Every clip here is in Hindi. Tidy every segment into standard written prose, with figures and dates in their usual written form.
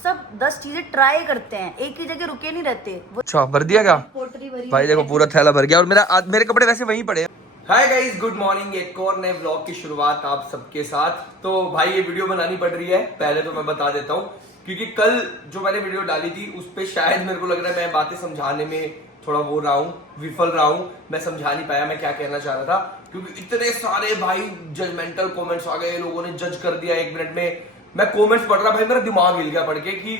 सब 10 चीजें ट्राई करते हैं, एक ही जगह रुके नहीं रहते। अच्छा भर दिया क्या पोटरी भरी भाई? देखो पूरा थैला भर गया और मेरे कपड़े वैसे वहीं पड़े हैं। Hi guys, good morning. एक और नए व्लॉग की शुरुआत आप सबके साथ। तो भाई ये वीडियो बनानी पड़ रही है, पहले तो मैं बता देता हूँ, क्योंकि कल जो मैंने वीडियो डाली थी उस पे शायद मेरे को लग रहा है मैं बातें समझाने में थोड़ा वो रहा हूँ, विफल रहा हूँ। मैं समझा नहीं पाया मैं क्या कहना चाह रहा था, क्योंकि इतने सारे भाई जजमेंटल कमेंट्स आ गए, लोगों ने जज कर दिया 1 मिनट में। मैं कमेंट्स पढ़ रहा, भाई मेरा दिमाग हिल गया पढ़ के कि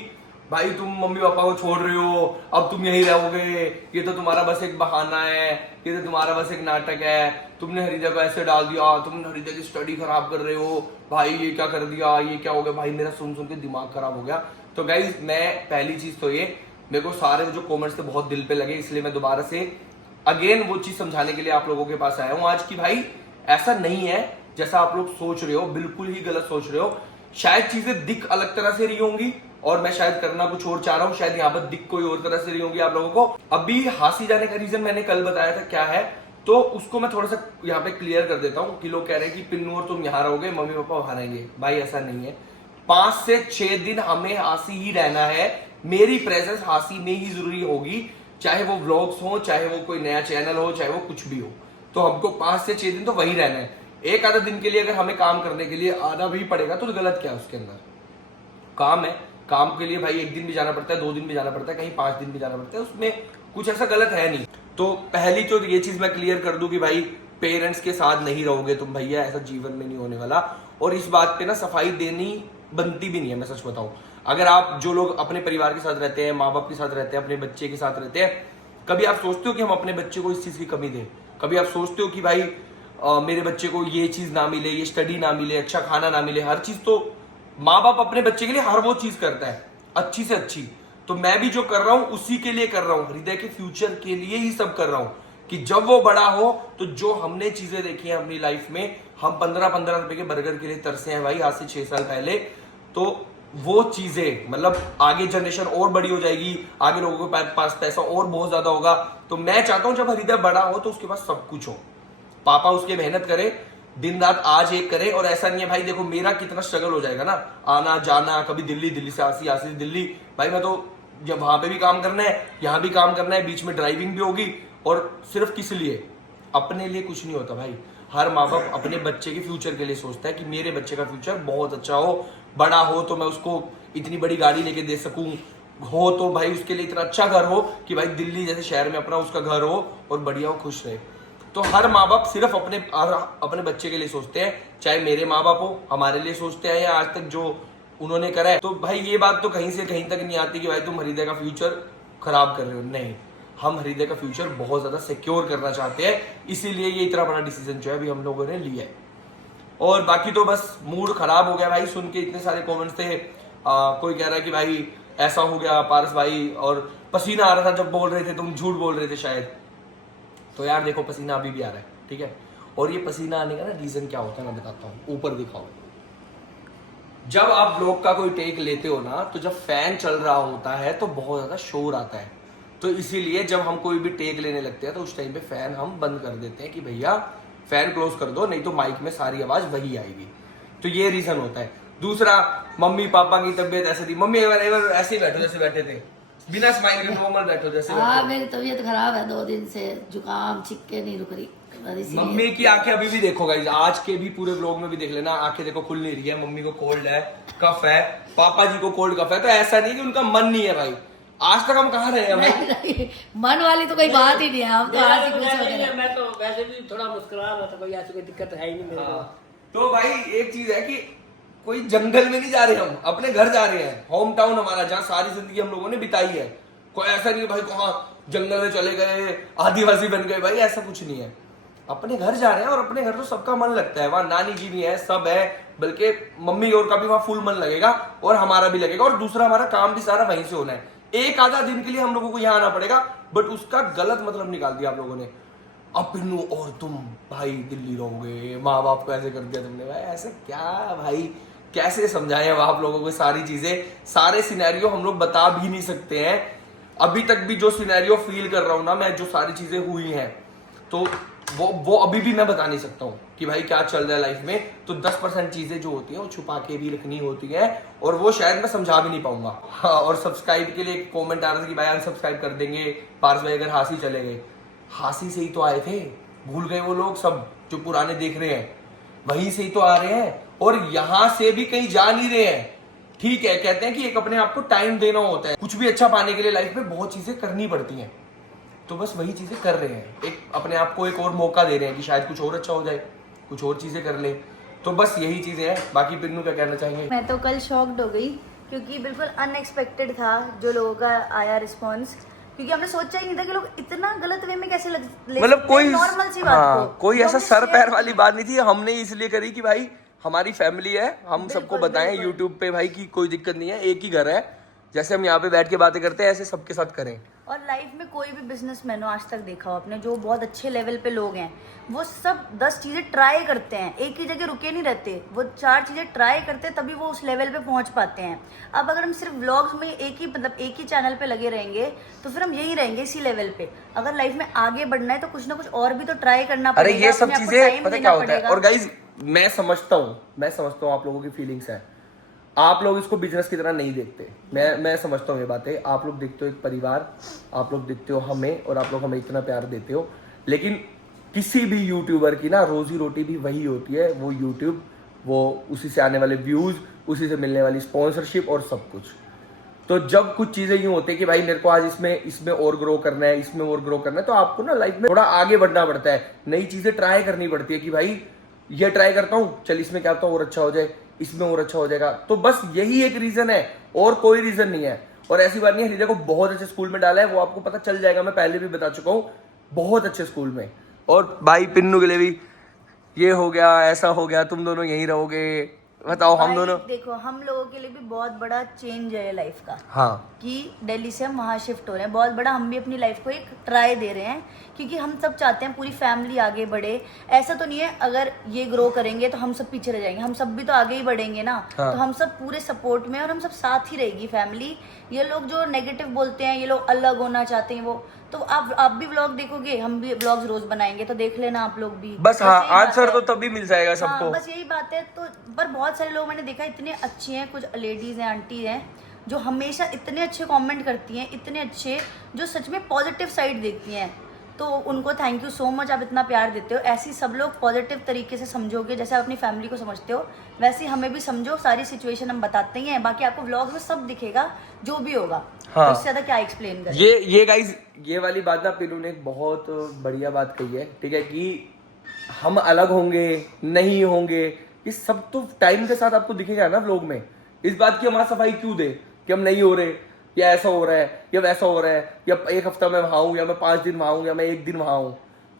भाई तुम मम्मी पापा को छोड़ रहे हो, अब तुम यहीं रहोगे, ये तो तुम्हारा बस एक बहाना है, ये तो तुम्हारा बस एक नाटक है, तुमने हरिदा को ऐसे डाल दिया, तुमने हरिदा की स्टडी खराब कर रहे हो, भाई ये क्या कर दिया, ये क्या हो गया। भाई मेरा सुन सुन के दिमाग खराब हो गया। तो गाइज मैं पहली चीज तो ये, मेरे को सारे जो कॉमेंट्स थे बहुत दिल पे लगे, इसलिए मैं दोबारा से अगेन वो चीज समझाने के लिए आप लोगों के पास आया हूँ आज की भाई ऐसा नहीं है जैसा आप लोग सोच रहे हो, बिल्कुल ही गलत सोच रहे हो। शायद चीजें दिख अलग तरह से रही होंगी और मैं शायद करना कुछ और चाह रहा हूँ, शायद यहाँ पर दिख कोई और तरह से रही होंगी आप लोगों को। अभी हासी जाने का रीजन मैंने कल बताया था क्या है, तो उसको मैं थोड़ा सा यहाँ पे क्लियर कर देता हूँ कि लोग कह रहे हैं कि पिन्नू और तुम यहाँ रहोगे, मम्मी पापा वहां रहेंगे। भाई ऐसा नहीं है, 5 से 6 दिन हमें हासी ही रहना है, मेरी प्रेजेंस हासी में ही जरूरी होगी, चाहे वो व्लॉग्स हो, चाहे वो कोई नया चैनल हो, चाहे वो कुछ भी हो। तो हमको 5 से 6 दिन तो वही रहना है। एक आधा दिन के लिए अगर हमें काम करने के लिए आना भी पड़ेगा तो गलत क्या है, उसके अंदर काम है। काम के लिए भाई 1 दिन भी जाना पड़ता है, 2 दिन भी जाना पड़ता है, कहीं 5 दिन भी जाना पड़ता है, उसमें कुछ ऐसा गलत है नहीं। तो पहली तो ये चीज मैं क्लियर कर दूं कि भाई पेरेंट्स के साथ नहीं रहोगे तुम भैया, ऐसा जीवन में नहीं होने वाला। और इस बात पे ना सफाई देनी बनती भी नहीं है, मैं सच बताऊं। अगर आप जो लोग अपने परिवार के साथ रहते हैं, माँ बाप के साथ रहते हैं, अपने बच्चे के साथ रहते हैं, कभी आप सोचते हो कि हम अपने बच्चे को इस चीज की कमी दें? कभी आप सोचते हो कि भाई मेरे बच्चे को ये चीज ना मिले, ये स्टडी ना मिले, अच्छा खाना ना मिले? हर चीज तो माँ बाप अपने बच्चे के लिए हर वो चीज करता है अच्छी से अच्छी। तो मैं भी जो कर रहा हूं उसी के लिए कर रहा हूं, हृदय के फ्यूचर के लिए ही सब कर रहा हूं, कि जब वो बड़ा हो तो जो हमने चीजें देखी हैं अपनी लाइफ में, हम 15-15 रुपए के बर्गर के लिए तरसे हैं भाई आज से 6 साल पहले, तो वो चीजें मतलब आगे जनरेशन और बड़ी हो जाएगी, आगे लोगों के पास पैसा और बहुत ज्यादा होगा। तो मैं चाहता हूं जब हृदय बड़ा हो तो उसके पास सब कुछ हो, पापा उसके मेहनत करे, दिन रात आज एक करे। और ऐसा नहीं है भाई, देखो मेरा कितना स्ट्रगल हो जाएगा ना, आना जाना, कभी दिल्ली, दिल्ली से आसी, आसी से दिल्ली। भाई मैं तो जब वहां पे भी काम करना है, यहाँ भी काम करना है, बीच में ड्राइविंग भी होगी, और सिर्फ किस लिए? अपने लिए कुछ नहीं होता भाई। हर माँ बाप अपने बच्चे के फ्यूचर के लिए सोचता है कि मेरे बच्चे का फ्यूचर बहुत अच्छा हो, बड़ा हो तो मैं उसको इतनी बड़ी गाड़ी लेके दे सकूं, हो तो भाई उसके लिए इतना अच्छा घर हो कि भाई दिल्ली जैसे शहर में अपना उसका घर हो और बढ़िया हो, खुश रहे। तो हर माँ बाप सिर्फ अपने बच्चे के लिए सोचते हैं, चाहे मेरे माँ बाप हो हमारे लिए सोचते हैं या आज तक जो उन्होंने करा है। तो भाई ये बात तो कहीं से कहीं तक नहीं आती कि भाई तुम हृदय का फ्यूचर खराब कर रहे हो, नहीं। हम हृदय का फ्यूचर बहुत ज्यादा सिक्योर करना चाहते हैं, इसीलिए ये इतना बड़ा डिसीजन जो है अभी हम लोगों ने लिया है। और बाकी तो बस मूड खराब हो गया भाई सुन के, इतने सारे कमेंट्स थे। कोई कह रहा है कि भाई ऐसा हो गया पारस भाई, और पसीना आ रहा था जब बोल रहे थे, तुम झूठ बोल रहे थे शायद। तो यार देखो पसीना अभी भी आ रहा है, ठीक है। और ये पसीना आने का ना रीजन क्या होता है मैं बताता हूँ, ऊपर दिखाओ। जब आप ब्लॉग का कोई टेक लेते हो ना, तो जब फैन चल रहा होता है तो बहुत ज्यादा शोर आता है, तो इसीलिए जब हम कोई भी टेक लेने लगते हैं तो उस टाइम पे फैन हम बंद कर देते हैं कि भैया फैन क्लोज कर दो, नहीं तो माइक में सारी आवाज वही आएगी। तो ये रीजन होता है। दूसरा, मम्मी पापा की तबीयत ऐसे थी, मम्मी ऐसे ही बैठो जैसे बैठे थे, बिना स्माइल के नॉर्मल बैठो जैसे। हाँ मेरी तबीयत खराब है, 2 दिन से जुकाम छिक्के नहीं रुक रही। मम्मी की आंखें अभी भी देखो गाइस, आज के भी पूरे व्लॉग में भी देख लेना, आंखें देखो खुल नहीं रही है। मम्मी को कोल्ड है, कफ है, पापा जी को कोल्ड कफ है। तो ऐसा नहीं कि उनका मन नहीं है भाई, आज तक हम कहाँ रहे हैं भाई? मन वाली तो कोई बात ही नहीं है, हम तो आज ही खुश हो गए। मैं तो वैसे भी थोड़ा मुस्कुरा रहा था, कोई ऐसी कोई दिक्कत है ही नहीं मेरे को। तो भाई एक चीज है कि कोई जंगल में नहीं जा रहे, हम अपने घर जा रहे हैं, होम टाउन हमारा, जहाँ सारी जिंदगी हम लोगों ने बिताई है। कोई ऐसा नहीं है भाई कहाँ जंगल में चले गए, आदिवासी बन गए, भाई ऐसा कुछ नहीं है। अपने घर जा रहे हैं, और अपने घर तो सबका मन लगता है, वहां नानी जी भी है, सब है, बल्कि मम्मी और का भी वहां फुल मन लगेगा और हमारा भी लगेगा। और दूसरा, हमारा काम भी सारा वहीं से होना है। एक आधा दिन के लिए हम लोगों को यहाँ आना पड़ेगा, बट उसका गलत मतलब निकाल दिया आप लोगों ने। अब पिन्नू और तुम भाई दिल्ली रहोगे, माँ बाप को ऐसे कर दिया तुमने, भाई ऐसे क्या भाई, कैसे समझाएं अब आप लोगों को सारी चीजें, सारे सिनेरियो हम लोग बता भी नहीं सकते हैं। अभी तक भी जो सिनेरियो फील कर रहा हूं ना मैं, जो सारी चीजें हुई हैं, तो वो अभी भी मैं बता नहीं सकता हूँ कि भाई क्या चल रहा है लाइफ में। तो 10% चीजें जो होती हैं वो छुपा के भी रखनी होती है, और वो शायद मैं समझा भी नहीं पाऊंगा। हाँ, और सब्सक्राइब के लिए एक कमेंट आ रहा था कि भाई अनसब्सक्राइब कर देंगे पार्स भाई अगर हासी चले गए। हासी से ही तो आए थे, भूल गए वो लोग सब जो पुराने देख रहे हैं, वहीं से ही तो आ रहे हैं, और यहां से भी कहीं जा नहीं रहे हैं। ठीक है, कहते हैं कि एक अपने आप को टाइम देना होता है, कुछ भी अच्छा पाने के लिए लाइफ में बहुत चीजें करनी पड़ती हैं। तो बस वही चीजें कर रहे हैं, एक अपने आप को एक और मौका दे रहे हैं कि शायद कुछ और अच्छा हो जाए, कुछ और चीजें कर ले। तो बस यही चीजें हैं। बाकी पिन्नू क्या कहना चाहेंगे? मैं तो कल शॉक्ड हो गई क्योंकि बिल्कुल अनएक्सपेक्टेड था जो लोगों का आया रिस्पॉन्स, क्योंकि हमने सोचा ही नहीं था कि लोग इतना गलत वे में कैसे मतलब कोई नॉर्मल सी बात को कोई जो ऐसा हमने सर share पैर की वाली है। बात नहीं थी। हमने इसलिए करी कि भाई हमारी फैमिली है, हम सबको बताएं बिल्कुल। यूट्यूब पे भाई कि कोई दिक्कत नहीं है, एक ही घर है, जैसे हम यहाँ पे बैठ के बातें करते हैं ऐसे सबके साथ करें। और लाइफ में कोई भी बिजनेसमैन हो आज तक देखा हो आपने, जो बहुत अच्छे लेवल पे लोग हैं, वो सब 10 चीजें ट्राई करते हैं, एक ही जगह रुके नहीं रहते, वो 4 चीजें ट्राई करते हैं तभी वो उस लेवल पे पहुंच पाते हैं। अब अगर हम सिर्फ व्लॉग्स में एक ही चैनल पे लगे रहेंगे तो फिर हम यही रहेंगे इसी लेवल पे। अगर लाइफ में आगे बढ़ना है तो कुछ ना कुछ और भी तो ट्राई करना अरे पड़ेगा। ये सब अपने आप को चीजें time पता देना क्या होता है। पड़ेगा। और गाइज मैं समझता हूँ आप लोगों की फीलिंग्स है, आप लोग इसको बिजनेस की तरह नहीं देखते। मैं समझता हूँ ये बातें। आप लोग देखते हो एक परिवार, आप लोग देखते हो हमें, और आप लोग हमें इतना प्यार देते हो। लेकिन किसी भी यूट्यूबर की ना रोजी रोटी भी वही होती है, वो यूट्यूब, वो उसी से आने वाले व्यूज, उसी से मिलने वाली स्पॉन्सरशिप और सब कुछ। तो जब कुछ चीजें यूं होती है कि भाई मेरे को आज इसमें और ग्रो करना है, इसमें और ग्रो करना है, तो आपको ना लाइफ में थोड़ा आगे बढ़ना पड़ता है, नई चीजें ट्राई करनी पड़ती है कि भाई ये ट्राई करता हूँ, चल इसमें क्या होता है और अच्छा हो जाए, इसमें और अच्छा हो जाएगा। तो बस यही एक रीजन है, और कोई रीजन नहीं है। और ऐसी बात नहीं है, हृदय को बहुत अच्छे स्कूल में डाला है, वो आपको पता चल जाएगा, मैं पहले भी बता चुका हूँ, बहुत अच्छे स्कूल में। और भाई पिन्नू के लिए भी ये हो गया, ऐसा हो गया, तुम दोनों यहीं रहोगे, बताओ हम भाई, दोनों। देखो हम लोगों के लिए भी बहुत बड़ा चेंज है लाइफ का, हाँ, कि दिल्ली से हम वहाँ शिफ्ट हो रहे हैं। बहुत बड़ा, हम भी अपनी लाइफ को एक ट्राई दे रहे हैं, क्योंकि हम सब चाहते हैं पूरी फैमिली आगे बढ़े। ऐसा तो नहीं है अगर ये ग्रो करेंगे तो हम सब पीछे रह जाएंगे, हम सब भी तो आगे ही बढ़ेंगे ना। हाँ। तो हम सब पूरे सपोर्ट में, और हम सब साथ ही रहेगी फैमिली। ये लोग जो नेगेटिव बोलते हैं, ये लोग अलग होना चाहते हैं, वो तो आप भी व्लॉग देखोगे, हम भी व्लॉग्स रोज बनाएंगे, तो देख लेना आप लोग भी। बस हाँ, यही बात आंसर है। तो तभी मिल जाएगा हाँ, सबको। बस यही बात है। तो पर बहुत सारे लोग मैंने देखा इतने अच्छे हैं, कुछ लेडीज हैं, आंटी हैं, जो हमेशा इतने अच्छे कमेंट करती हैं, इतने अच्छे, जो सच में पॉजिटिव साइड देखती हैं। तो उनको थैंक यू सो मच, आप इतना प्यार देते हो। ऐसे सब लोग पॉजिटिव तरीके से समझोगे, जैसे आप अपनी फैमिली को समझते हो वैसे हमें भी समझो। सारी सिचुएशन हम बताते ही हैं, बाकी आपको व्लॉग में सब दिखेगा जो भी होगा। हाँ। तो इससे ज्यादा क्या एक्सप्लेन करें। ये गाइस, ये वाली बात ना पिनू ने एक बहुत बढ़िया बात कही है, ठीक है, कि हम अलग होंगे नहीं होंगे, ये सब तो टाइम के साथ आपको दिखेगा ना व्लॉग में। इस बात की हमारा सफाई क्यों दे कि हम नहीं हो रहे, या ऐसा हो रहा है, या वैसा हो रहा है, या एक हफ्ता में वहां हूं, या मैं 5 दिन वहां हूं, या मैं 1 दिन वहां हूं।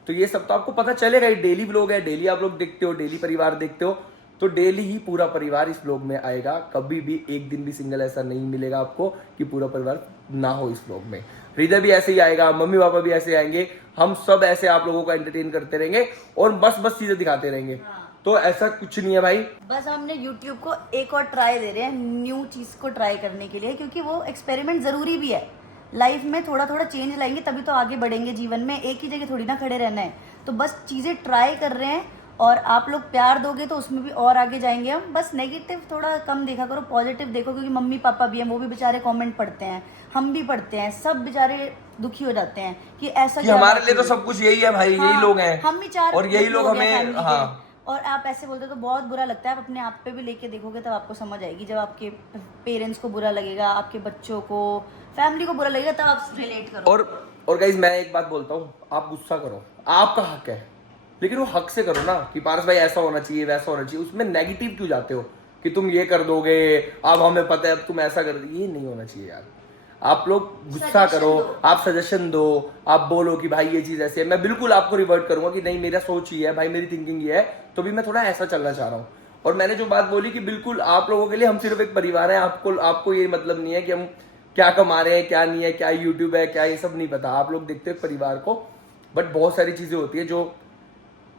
तो ये सब तो आपको पता चलेगा। ये डेली व्लॉग है, डेली आप लोग देखते हो, डेली परिवार देखते हो, तो डेली ही पूरा परिवार इस व्लॉग में आएगा। कभी भी एक दिन भी सिंगल ऐसा नहीं मिलेगा आपको कि पूरा परिवार ना हो इस व्लॉग में। हृदय भी ऐसे ही आएगा, मम्मी पापा भी ऐसे आएंगे, हम सब ऐसे आप लोगों को एंटरटेन करते रहेंगे और बस चीजें दिखाते रहेंगे। तो ऐसा कुछ नहीं है भाई, बस हमने YouTube को एक और ट्राई दे रहे हैं, न्यू चीज को ट्राई करने के लिए, क्योंकि वो एक्सपेरिमेंट जरूरी भी है। लाइफ में थोड़ा थोड़ा चेंज लाएंगे तभी तो आगे बढ़ेंगे जीवन में, एक ही जगह थोड़ी ना खड़े रहना है। तो बस चीजें ट्राई कर रहे हैं, और आप लोग प्यार दोगे तो उसमें भी और आगे जाएंगे हम। बस नेगेटिव थोड़ा कम देखा करो, पॉजिटिव देखो, क्योंकि मम्मी पापा भी हैं, वो भी बेचारे कमेंट पढ़ते हैं, हम भी पढ़ते हैं, सब बेचारे दुखी हो जाते हैं कि ऐसा कि क्या हमारे बात लिए तो हुई। सब कुछ यही है भाई, यही लोग हैं, हम भी 4 और यही लोग हैं हमें, family के। हाँ। और आप ऐसे बोलते हो तो बहुत बुरा लगता है। आप अपने आप पे भी लेके देखोगे तब आपको समझ आएगी। जब आपके पेरेंट्स को बुरा लगेगा, आपके बच्चों को, फैमिली को बुरा लगेगा, तब आप रिलेट करो। और गाइज मैं एक बात बोलता हूँ, आप गुस्सा करो, आपका हक है, लेकिन वो हक से करो ना, कि पारस भाई ऐसा होना चाहिए, वैसा होना चाहिए। उसमें नेगेटिव क्यों जाते हो कि तुम ये कर दोगे, अब हमें पता है, अब तुम ऐसा कर, ये नहीं होना चाहिए यार। आप लोग गुस्सा करो, आप सजेशन दो, आप बोलो कि भाई ये चीज ऐसी है, मैं बिल्कुल आपको रिवर्ट करूंगा कि नहीं मेरा सोच ही है भाई, मेरी थिंकिंग ये है, तो भी मैं थोड़ा ऐसा चलना चाह रहा हूँ। और मैंने जो बात बोली कि बिल्कुल आप लोगों के लिए हम सिर्फ एक परिवार है, आपको ये मतलब नहीं है कि हम क्या कमा रहे हैं, क्या नहीं है, क्या यूट्यूब है, क्या, ये सब नहीं पता। आप लोग देखते हो परिवार को, बट बहुत सारी चीजें होती है जो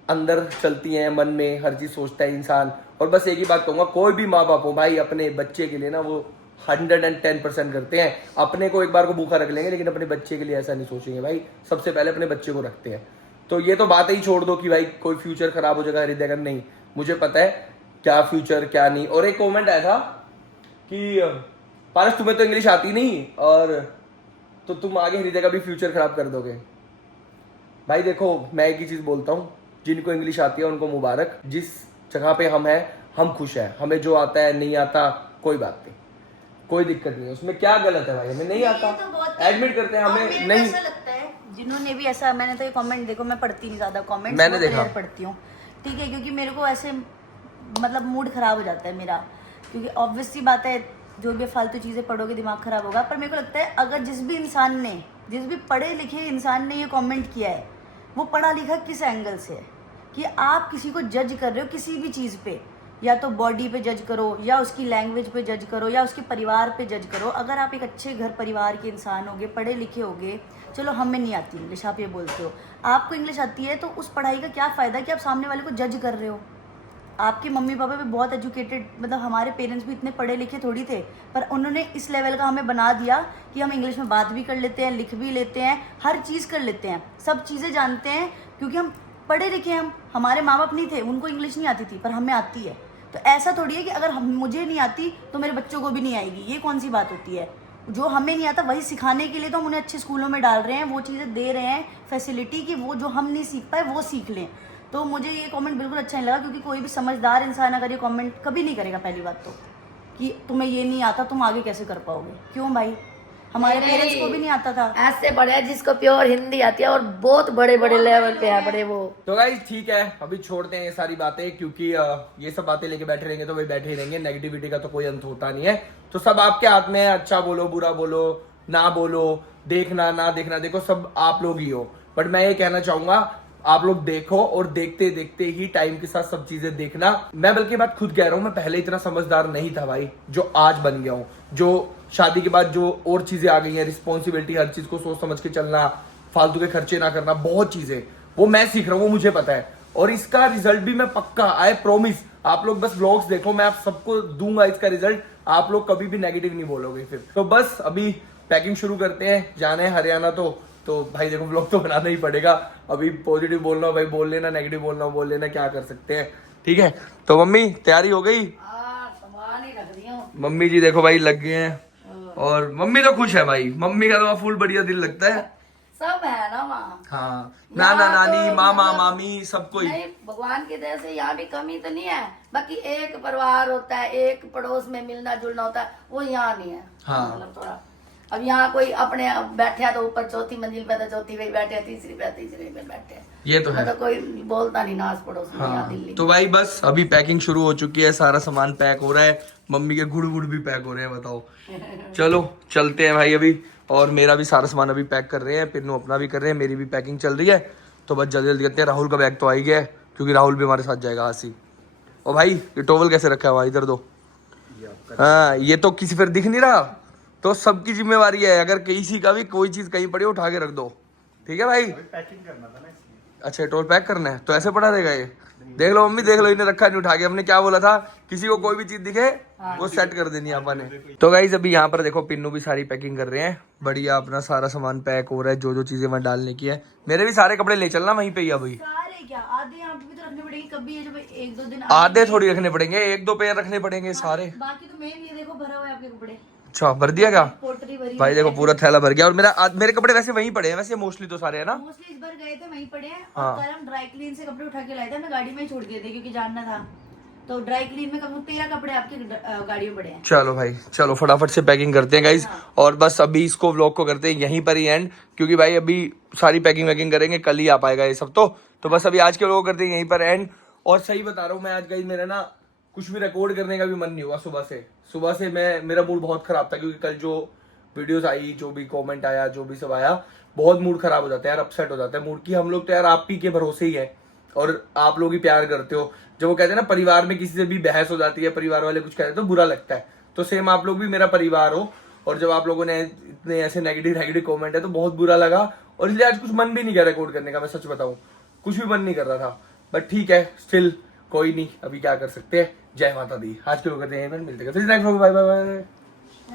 अंदर चलती हैं, मन में हर चीज सोचता है इंसान। और बस एक ही बात कहूंगा, कोई भी माँ बाप हो भाई, अपने बच्चे के लिए ना वो 110% करते हैं। अपने को एक बार को भूखा रख लेंगे, लेकिन अपने बच्चे के लिए ऐसा नहीं सोचेंगे भाई, सबसे पहले अपने बच्चे को रखते हैं। तो ये तो बात ही छोड़ दो कि भाई कोई फ्यूचर खराब हो जाएगा हृदय का, नहीं, मुझे पता है क्या फ्यूचर क्या नहीं। और एक कमेंट आया था कि पारस तुम्हें तो इंग्लिश आती नहीं और तो तुम आगे हृदय का भी फ्यूचर खराब कर दोगे। भाई देखो, मैं एक ही चीज बोलता हूँ, जिनको इंग्लिश आती है उनको मुबारक, जिस जगह पे हम हैं हम खुश हैं। हमें जो आता है नहीं आता कोई बात नहीं, कोई दिक्कत नहीं है उसमें, क्या गलत है भाई, हमें नहीं आता एडमिट करते हैं, हमें नहीं। ऐसा लगता है जिन्होंने भी ऐसा, मैंने तो ये कमेंट देखो, मैं पढ़ती नहीं ज्यादा कमेंट, मैंने देखा, पढ़ती हूँ ठीक है, क्योंकि मेरे को ऐसे मतलब मूड खराब हो जाता है मेरा, क्योंकि ऑब्वियस सी बात है जो भी फालतू चीजें पढ़ोगे दिमाग खराब होगा। पर मेरे को लगता है अगर जिस भी पढ़े लिखे इंसान ने ये कमेंट किया है, वो पढ़ा लिखा किस एंगल से है कि आप किसी को जज कर रहे हो किसी भी चीज़ पे, या तो बॉडी पे जज करो, या उसकी लैंग्वेज पे जज करो, या उसके परिवार पे जज करो। अगर आप एक अच्छे घर परिवार के इंसान होगे, पढ़े लिखे होगे, चलो हमें नहीं आती इंग्लिश, आप ये बोलते हो, आपको इंग्लिश आती है, तो उस पढ़ाई का क्या फ़ायदा कि आप सामने वाले को जज कर रहे हो। आपके मम्मी पापा भी बहुत एजुकेटेड, मतलब हमारे पेरेंट्स भी इतने पढ़े लिखे थोड़ी थे, पर उन्होंने इस लेवल का हमें बना दिया कि हम इंग्लिश में बात भी कर लेते हैं, लिख भी लेते हैं, हर चीज़ कर लेते हैं, सब चीज़ें जानते हैं, क्योंकि हम पढ़े लिखे हैं। हमारे माँ बाप नहीं थे, उनको इंग्लिश नहीं आती थी, पर हमें आती है। तो ऐसा थोड़ी है कि अगर मुझे नहीं आती तो मेरे बच्चों को भी नहीं आएगी, ये कौन सी बात होती है। जो हमें नहीं आता वही सिखाने के लिए तो हम उन्हें अच्छे स्कूलों में डाल रहे हैं, वो चीज़ें दे रहे हैं फैसिलिटी कि वो जो हम नहीं सीख पाए वो सीख लें। तो मुझे ये कमेंट बिल्कुल अच्छा नहीं लगा, क्योंकि कोई भी समझदार इंसान अगर ये कमेंट कभी नहीं करेगा, पहली बात तो कि तुम्हें ये नहीं आता तुम आगे कैसे कर पाओगे। क्यों भाई, हमारे पेरेंट्स को भी नहीं आता था। ऐसे बड़े हैं जिसको प्योर हिंदी आती है और बहुत बड़े बड़े लेवल पे है बड़े वो। तो गाइस ठीक है, अभी छोड़ते हैं ये सारी बातें, क्योंकि ये सब बातें लेके बैठे रहेंगे तो वही बैठे ही रहेंगे, नेगेटिविटी का तो कोई अंत होता नहीं है। तो सब आपके हाथ में है, अच्छा बोलो, बुरा बोलो, ना बोलो, देखना ना देखना, देखो सब आप लोग ही हो। बट मैं ये कहना चाहूंगा, आप लोग देखो और देखते देखते ही टाइम के साथ सब चीजें देखना। मैं बल्कि बात खुद कह रहा हूँ, मैं पहले इतना समझदार नहीं था भाई, जो आज बन गया हूँ। जो शादी के बाद जो और चीजें आ गई हैं, रिस्पॉन्सिबिलिटी, हर चीज को सोच समझ के चलना, फालतू के खर्चे ना करना, बहुत चीजें वो मैं सीख रहा हूँ, वो मुझे पता है। और इसका रिजल्ट भी मैं पक्का, आई प्रॉमिस, आप लोग बस व्लॉग्स देखो, मैं आप सबको दूंगा इसका रिजल्ट, आप लोग कभी भी नेगेटिव नहीं बोलोगे फिर। तो बस अभी पैकिंग शुरू करते हैं, जाना है हरियाणा तो भाई देखो व्लॉग तो बनाना ही पड़ेगा। अभी पॉजिटिव बोलना हो भाई बोल लेना, नेगेटिव बोलना हो बोल लेना, क्या कर सकते हैं। ठीक है, तो मम्मी तैयारी हो गई? सामान ही रख दिया। मम्मी जी देखो भाई लग गए हैं, और मम्मी तो खुश है भाई, मम्मी का तो फुल बढ़िया दिल लगता है। सब है ना वहाँ। हाँ, नाना नानी मामा मामी सब कोई। नहीं, भगवान की दया से यहाँ भी कमी तो नहीं है, बाकी एक परिवार होता है, एक पड़ोस में मिलना जुलना होता है, वो यहाँ नहीं है। हाँ। मतलब थोड़ा अब यहाँ कोई अपने बैठे है तो ऊपर चौथी मंजिल पे, तो चौथी पे बैठे हैं, तीसरी पे तीसरी पे बैठे हैं, ये तो है। तो कोई बोलता नहीं ना आस पड़ोस में। यहाँ हाँ, दिल्ली तो भाई बस अभी पैकिंग शुरू हो चुकी है, सारा सामान पैक हो रहा है, मम्मी के गुड़ गुड़ भी पैक हो रहे हैं, बताओ। चलो चलते हैं भाई अभी, और मेरा भी सारा सामान अभी पैक कर रहे हैं, पिन्नू अपना भी कर रहे हैं, मेरी भी पैकिंग चल रही है। तो बस जल्दी जल्दी करते हैं। राहुल का बैग तो आ ही गया है, क्योंकि राहुल भी हमारे साथ जाएगा हासी। और भाई ये टॉवल कैसे रखा है, इधर दो। हाँ, ये तो किसी फिर दिख नहीं रहा, तो सबकी जिम्मेवारी है, अगर किसी का भी कोई चीज कहीं पड़ी उठा के रख दो, ठीक है भाई। पैकिंग करना था ना इसलिए। अच्छा, टोल पैक करना है, तो ऐसे पड़ा रहेगा ये। देख लो मम्मी, देख लो, इन्हें रखा नहीं उठा के। हमने क्या बोला था, किसी को कोई भी चीज दिखे वो सेट कर देनी है अपन ने। तो गाइस अभी यहाँ पर देखो पिन्नू भी सारी पैकिंग कर रहे हैं, बढ़िया अपना सारा सामान पैक हो रहा है, जो जो चीजें वहाँ डालने की है। मेरे भी सारे कपड़े ले चलना वहीं पे ही अभी। सारे क्या, आधे यहाँ पे भी तो रखने पड़ेंगे, कभी ये जब एक दो दिन आधे थोड़ी रखने पड़ेंगे, एक दो पेयर रखने पड़ेंगे सारे। बाकी तो मेन ये देखो भरा हुआ है आपके कपड़े। अच्छा, भर दिया क्या? पोटरी भरी भाई देखो पूरा थैला भर गया। और मेरे कपड़े वैसे वहीं पड़े हैं वैसे, मोस्टली तो सारे है ना। मोस्टली इस बार गए थे वहीं पड़े हैं, हाँ। और कल हम ड्राई क्लीन से कपड़े उठा के लाए थे, मैं गाड़ी में ही छोड़ दिए थे क्योंकि जानना था। तो ड्राई क्लीन में कम 13 कपड़े आपके गाड़ी में पड़े हैं। चलो भाई, चलो फटाफट से पैकिंग करते हैं गाइस। और बस अभी इसको व्लॉग को करते हैं यहीं पर ही एंड, क्योंकि भाई अभी सारी पैकिंग वैकिंग करेंगे, कल ही आ पाएगा ये सब। तो बस अभी आज के व्लॉग करते हैं यहीं पर एंड। और सही बता रहा हूँ मैं, आज गाइस मेरा ना कुछ भी रिकॉर्ड करने का भी मन नहीं हुआ सुबह से मेरा मूड बहुत खराब था, क्योंकि कल जो वीडियोस आई, जो भी कमेंट आया, जो भी सब आया, बहुत मूड खराब हो जाता है यार, अपसेट हो जाता है मूड की। हम लोग तो यार आप ही के भरोसे ही है, और आप लोग ही प्यार करते हो। जब वो कहते हैं ना परिवार में किसी से भी बहस हो जाती है, परिवार वाले कुछ कहते हैं तो बुरा लगता है, तो सेम आप लोग भी मेरा परिवार हो। और जब आप लोगों ने इतने ऐसे नेगेटिव कमेंट है तो बहुत बुरा लगा, और इसलिए आज कुछ मन भी नहीं किया रिकॉर्ड करने का, मैं सच बताऊं कुछ भी मन नहीं कर रहा था। बट ठीक है, स्टिल कोई नहीं, अभी क्या कर सकते हैं। जय माता दी। आज के लोग कहते हैं मिलते हैं, बाय बाय।